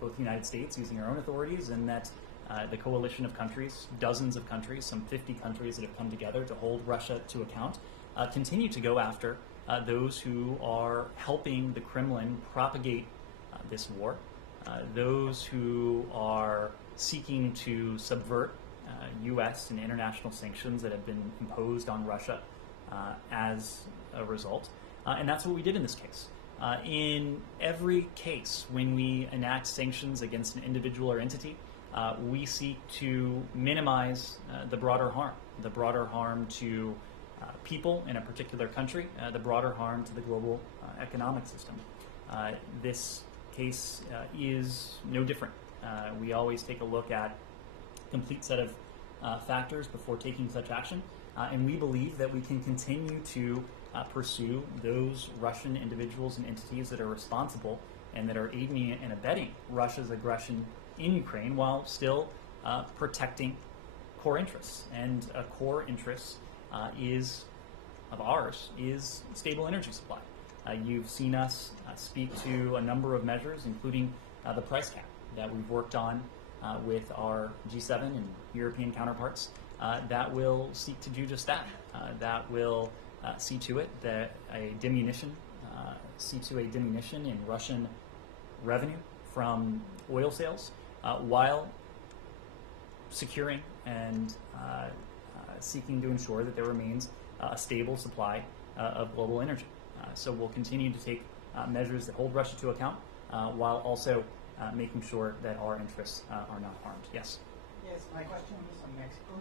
both the United States, using our own authorities, and that the coalition of countries, dozens of countries, some 50 countries that have come together to hold Russia to account, continue to go after those who are helping the Kremlin propagate this war, those who are seeking to subvert U.S. and international sanctions that have been imposed on Russia as a result. And that's what we did in this case. In every case, when we enact sanctions against an individual or entity, we seek to minimize the broader harm to people in a particular country, the broader harm to the global economic system. This case is no different. We always take a look at a complete set of factors before taking such action, and we believe that we can continue to pursue those Russian individuals and entities that are responsible and that are aiding and abetting Russia's aggression in Ukraine while still protecting core interests. And a core interest of ours is stable energy supply. You've seen us speak to a number of measures, including the price cap that we've worked on with our G7 and European counterparts that will seek to do just that. That will see to it that a diminution in Russian revenue from oil sales while securing and seeking to ensure that there remains a stable supply of global energy. So we'll continue to take measures that hold Russia to account while also making sure that our interests are not harmed. Yes? Yes, my question is on Mexico.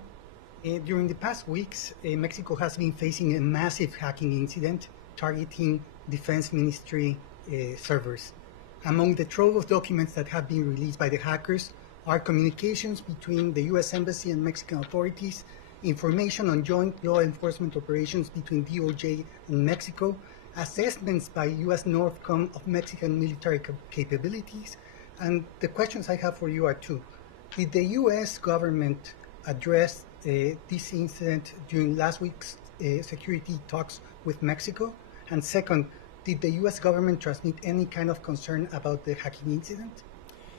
During the past weeks, Mexico has been facing a massive hacking incident targeting Defense Ministry servers. Among the trove of documents that have been released by the hackers are communications between the U.S. Embassy and Mexican authorities, information on joint law enforcement operations between DOJ and Mexico, assessments by U.S. NORTHCOM of Mexican military capabilities, and the questions I have for you are two. Did the U.S. government address this incident during last week's security talks with Mexico? And second, did the U.S. government transmit any kind of concern about the hacking incident?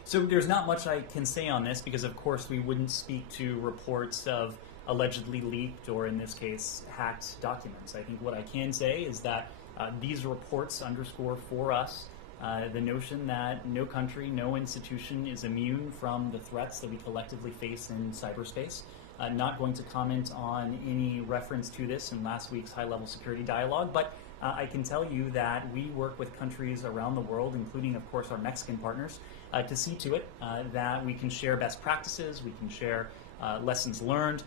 So there's not much I can say on this because, of course, we wouldn't speak to reports of allegedly leaked or, in this case, hacked documents. I think what I can say is that these reports underscore for us the notion that no country, no institution is immune from the threats that we collectively face in cyberspace. Not going to comment on any reference to this in last week's high-level security dialogue, but I can tell you that we work with countries around the world, including, of course, our Mexican partners, to see to it that we can share best practices, we can share lessons learned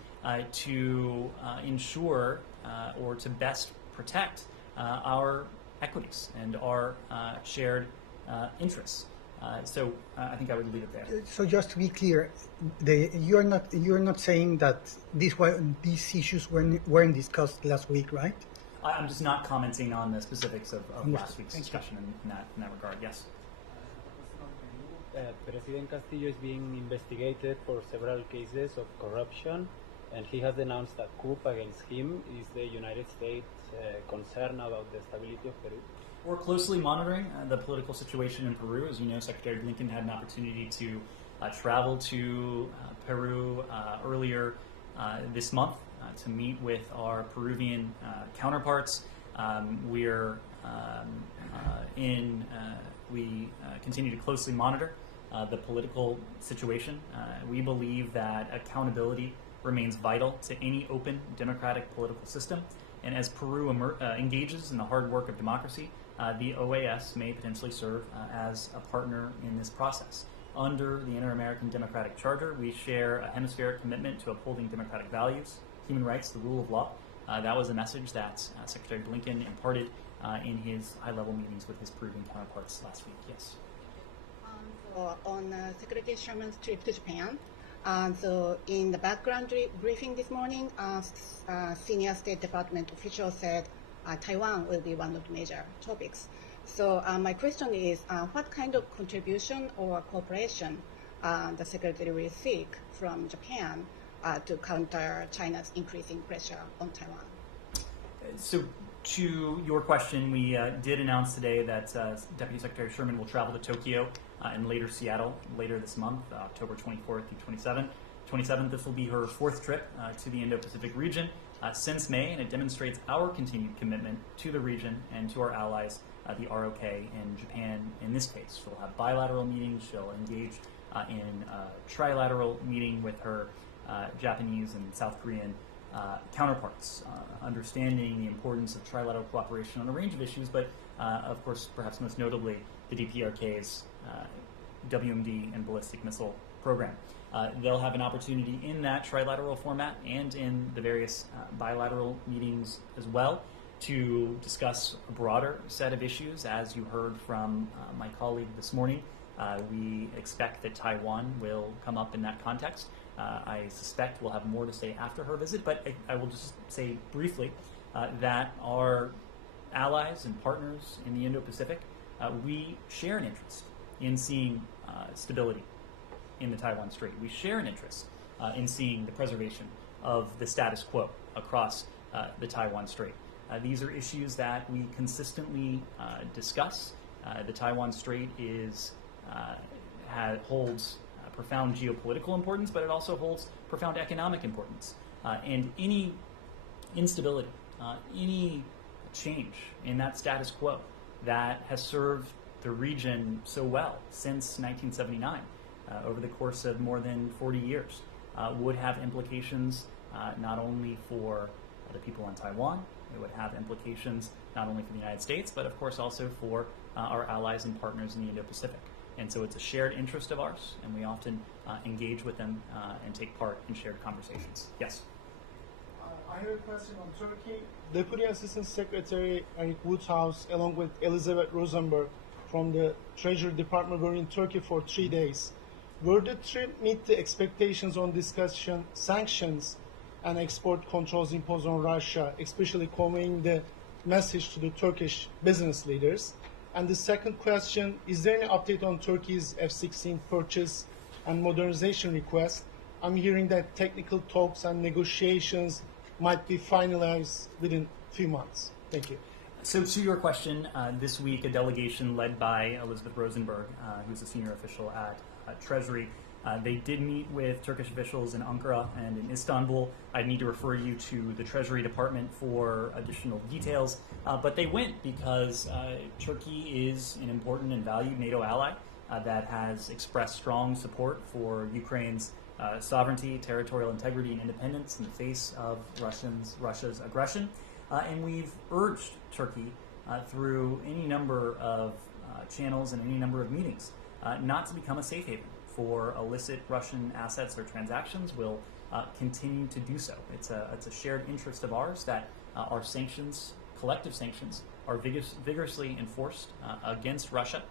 to ensure or to best protect our equities and our shared interests. So I think I would leave it there. So just to be clear, you're not saying that these issues weren't discussed last week, right? I'm just not commenting on the specifics of last week's discussion in that regard. Yes. President Castillo is being investigated for several cases of corruption, and he has announced a coup against him. Is the United States concerned about the stability of Peru? We're closely monitoring the political situation in Peru. As you know, Secretary Blinken had an opportunity to travel to Peru earlier this month to meet with our Peruvian counterparts. We continue to closely monitor the political situation. We believe that accountability remains vital to any open democratic political system. And as Peru engages in the hard work of democracy, the OAS may potentially serve as a partner in this process. Under the Inter-American Democratic Charter, we share a hemispheric commitment to upholding democratic values, human rights, the rule of law. That was a message that Secretary Blinken imparted in his high-level meetings with his Peruvian counterparts last week. Yes. So on Secretary Sherman's trip to Japan, so in the background briefing this morning, senior State Department officials said Taiwan will be one of the major topics. So my question is, what kind of contribution or cooperation the Secretary will seek from Japan to counter China's increasing pressure on Taiwan? So to your question, we did announce today that Deputy Secretary Sherman will travel to Tokyo and later Seattle later this month, October 24th through 27th. This will be her fourth trip to the Indo-Pacific region since May, and it demonstrates our continued commitment to the region and to our allies, the ROK and Japan in this case. She'll have bilateral meetings. She'll engage in a trilateral meeting with her Japanese and South Korean counterparts, understanding the importance of trilateral cooperation on a range of issues, but of course, perhaps most notably, the DPRK's WMD and ballistic missile program. They'll have an opportunity in that trilateral format and in the various bilateral meetings as well to discuss a broader set of issues. As you heard from my colleague this morning, we expect that Taiwan will come up in that context. I suspect we'll have more to say after her visit, but I will just say briefly that our allies and partners in the Indo-Pacific, we share an interest in seeing stability in the Taiwan Strait. We share an interest in seeing the preservation of the status quo across the Taiwan Strait. These are issues that we consistently discuss. The Taiwan Strait holds profound geopolitical importance, but it also holds profound economic importance. And any instability, any change in that status quo that has served the region so well since 1979, over the course of more than 40 years, would have implications not only for the people in Taiwan, it would have implications not only for the United States, but of course also for our allies and partners in the Indo-Pacific. And so it's a shared interest of ours, and we often engage with them and take part in shared conversations. Yes? I have a question on Turkey. Deputy Assistant Secretary Eric Woodhouse, along with Elizabeth Rosenberg from the Treasury Department, were in Turkey for 3 days. Will the trip meet the expectations on discussion sanctions and export controls imposed on Russia, especially conveying the message to the Turkish business leaders? And the second question, is there any update on Turkey's F-16 purchase and modernization request? I'm hearing that technical talks and negotiations might be finalized within a few months. Thank you. So to your question, this week a delegation led by Elizabeth Rosenberg, who's a senior official at Treasury, they did meet with Turkish officials in Ankara and in Istanbul. I need to refer you to the Treasury Department for additional details, but they went because Turkey is an important and valued NATO ally that has expressed strong support for Ukraine's sovereignty, territorial integrity, and independence in the face of Russia's aggression. And we've urged Turkey through any number of channels and any number of meetings not to become a safe haven for illicit Russian assets or transactions. Will continue to do so. It's a shared interest of ours that our sanctions, collective sanctions, are vigorously enforced against Russia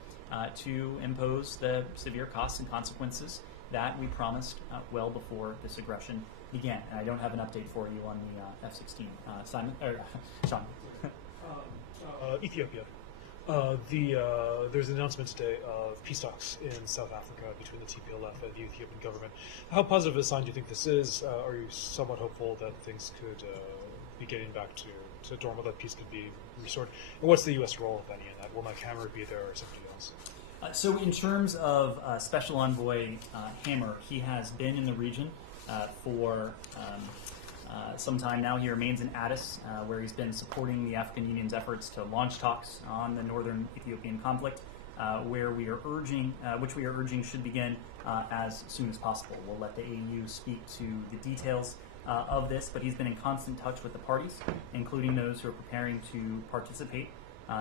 to impose the severe costs and consequences that we promised well before this aggression began. And I don't have an update for you on the F-16. Simon or Sean. Ethiopia. There's an announcement today of peace talks in South Africa between the TPLF and the Ethiopian government. How positive a sign do you think this is? Are you somewhat hopeful that things could be getting back to normal, that peace could be restored? And what's the U.S. role, if any, in that? Will Mike Hammer be there or somebody else? So in terms of Special Envoy Hammer, he has been in the region for some time now. He remains in Addis, where he's been supporting the African Union's efforts to launch talks on the northern Ethiopian conflict, which we are urging should begin as soon as possible. We'll let the AU speak to the details of this, but he's been in constant touch with the parties, including those who are preparing to participate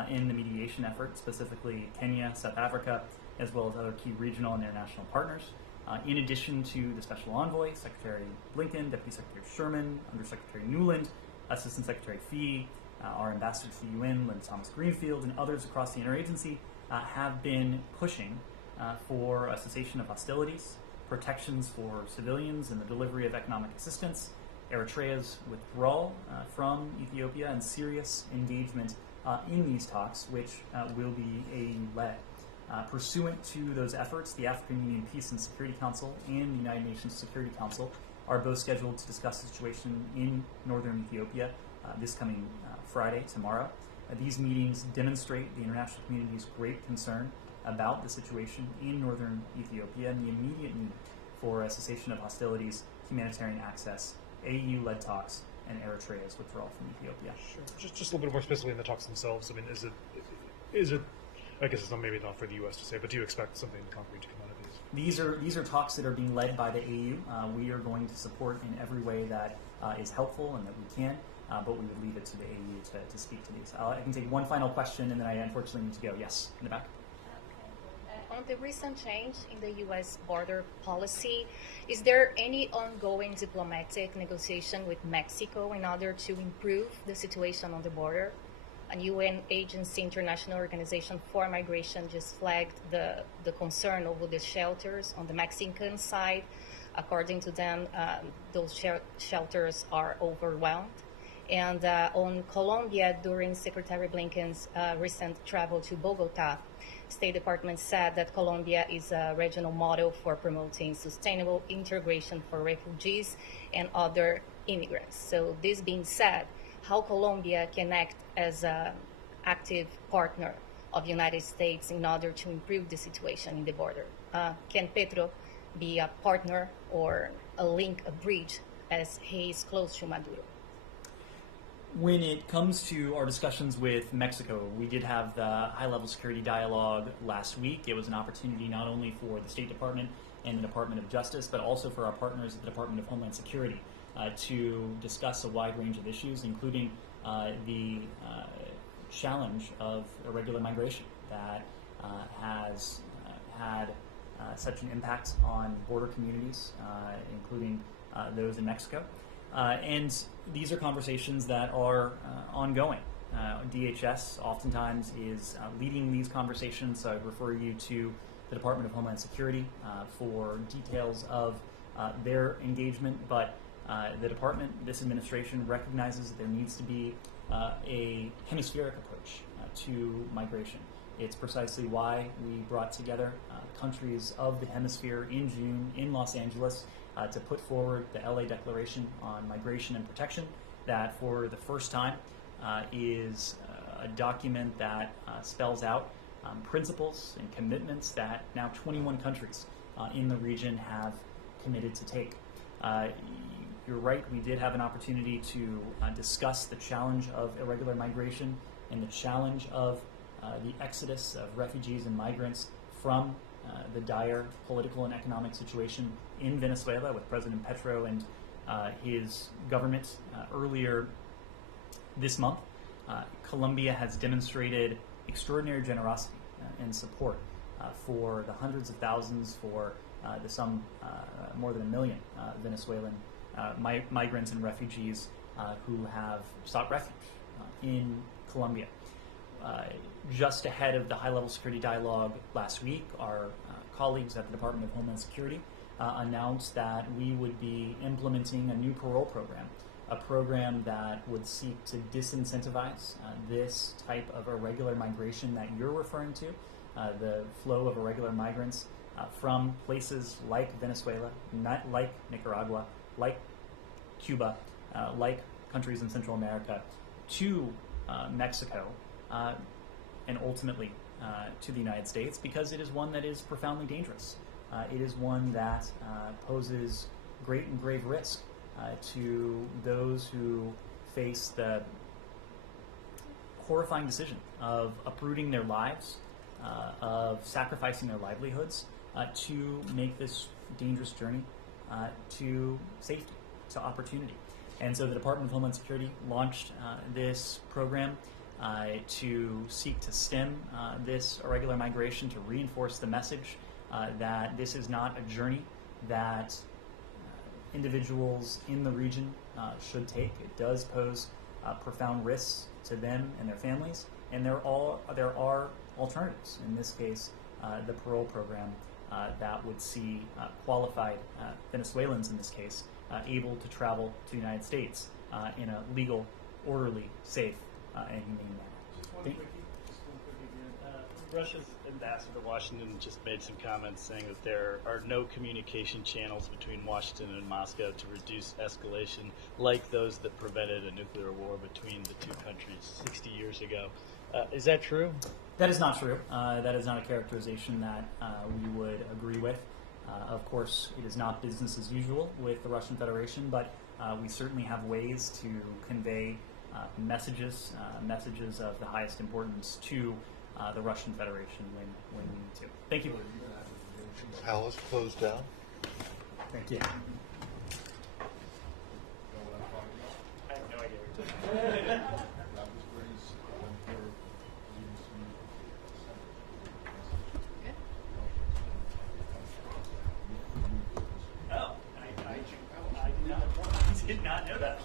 in the mediation effort, specifically Kenya, South Africa, as well as other key regional and international partners. In addition to the Special Envoy, Secretary Blinken, Deputy Secretary Sherman, Undersecretary Nuland, Assistant Secretary Fee, our ambassador to the UN, Lynn Thomas Greenfield, and others across the interagency have been pushing for a cessation of hostilities, protections for civilians, and the delivery of economic assistance, Eritrea's withdrawal from Ethiopia, and serious engagement in these talks, which will be AU-led. Pursuant to those efforts, the African Union Peace and Security Council and the United Nations Security Council are both scheduled to discuss the situation in northern Ethiopia this coming Friday, tomorrow. These meetings demonstrate the international community's great concern about the situation in northern Ethiopia and the immediate need for a cessation of hostilities, humanitarian access, AU-led talks, and Eritrea's withdrawal from Ethiopia. Sure. Just a little bit more specifically in the talks themselves. I mean, is it? I guess it's maybe not for the U.S. to say, but do you expect something concrete to come out of these? These are talks that are being led by the AU. We are going to support in every way that is helpful and that we can, but we would leave it to the AU to speak to these. I can take one final question, and then I unfortunately need to go. Yes, in the back. On the recent change in the U.S. border policy, is there any ongoing diplomatic negotiation with Mexico in order to improve the situation on the border? A UN agency, International Organization for Migration, just flagged the concern over the shelters on the Mexican side. According to them, those shelters are overwhelmed. And on Colombia, during Secretary Blinken's recent travel to Bogota, State Department said that Colombia is a regional model for promoting sustainable integration for refugees and other immigrants. So this being said, how Colombia can act as an active partner of the United States in order to improve the situation in the border? Can Petro be a partner or a link, a bridge, as he is close to Maduro? When it comes to our discussions with Mexico, we did have the high-level security dialogue last week. It was an opportunity not only for the State Department and the Department of Justice, but also for our partners at the Department of Homeland Security to discuss a wide range of issues, including the challenge of irregular migration that has had such an impact on border communities, including those in Mexico. And these are conversations that are ongoing. DHS oftentimes is leading these conversations, so I refer you to the Department of Homeland Security for details of their engagement, but the department, this administration, recognizes that there needs to be a hemispheric approach to migration. It's precisely why we brought together countries of the hemisphere in June in Los Angeles to put forward the LA Declaration on Migration and Protection, that for the first time is a document that spells out principles and commitments that now 21 countries in the region have committed to take. You're right, we did have an opportunity to discuss the challenge of irregular migration and the challenge of the exodus of refugees and migrants from the dire political and economic situation in Venezuela with President Petro and his government earlier this month. Colombia has demonstrated extraordinary generosity and support for the hundreds of thousands, for the some more than 1 million Venezuelan migrants and refugees who have sought refuge in Colombia. Just ahead of the high-level security dialogue last week, our colleagues at the Department of Homeland Security announced that we would be implementing a new parole program, a program that would seek to disincentivize this type of irregular migration that you're referring to, the flow of irregular migrants from places like Venezuela, not like Nicaragua, like Cuba, like countries in Central America, to Mexico, and ultimately to the United States, because it is one that is profoundly dangerous. It is one that poses great and grave risk to those who face the horrifying decision of uprooting their lives, of sacrificing their livelihoods to make this dangerous journey to safety, to opportunity. And so the Department of Homeland Security launched this program to seek to stem this irregular migration, to reinforce the message that this is not a journey that individuals in the region should take. It does pose profound risks to them and their families, and there are alternatives. In this case, the parole program that would see qualified Venezuelans, in this case, able to travel to the United States in a legal, orderly, safe, and humane manner. Just one quickie here. Russia's ambassador to Washington just made some comments saying that there are no communication channels between Washington and Moscow to reduce escalation like those that prevented a nuclear war between the two countries 60 years ago. Is that true? That is not true. That is not a characterization that we would agree with. Of course, it is not business as usual with the Russian Federation, but we certainly have ways to convey messages of the highest importance to the Russian Federation when we need to. Thank you. Alice, closed down. Thank you. I have no idea. Oh, I did not know that.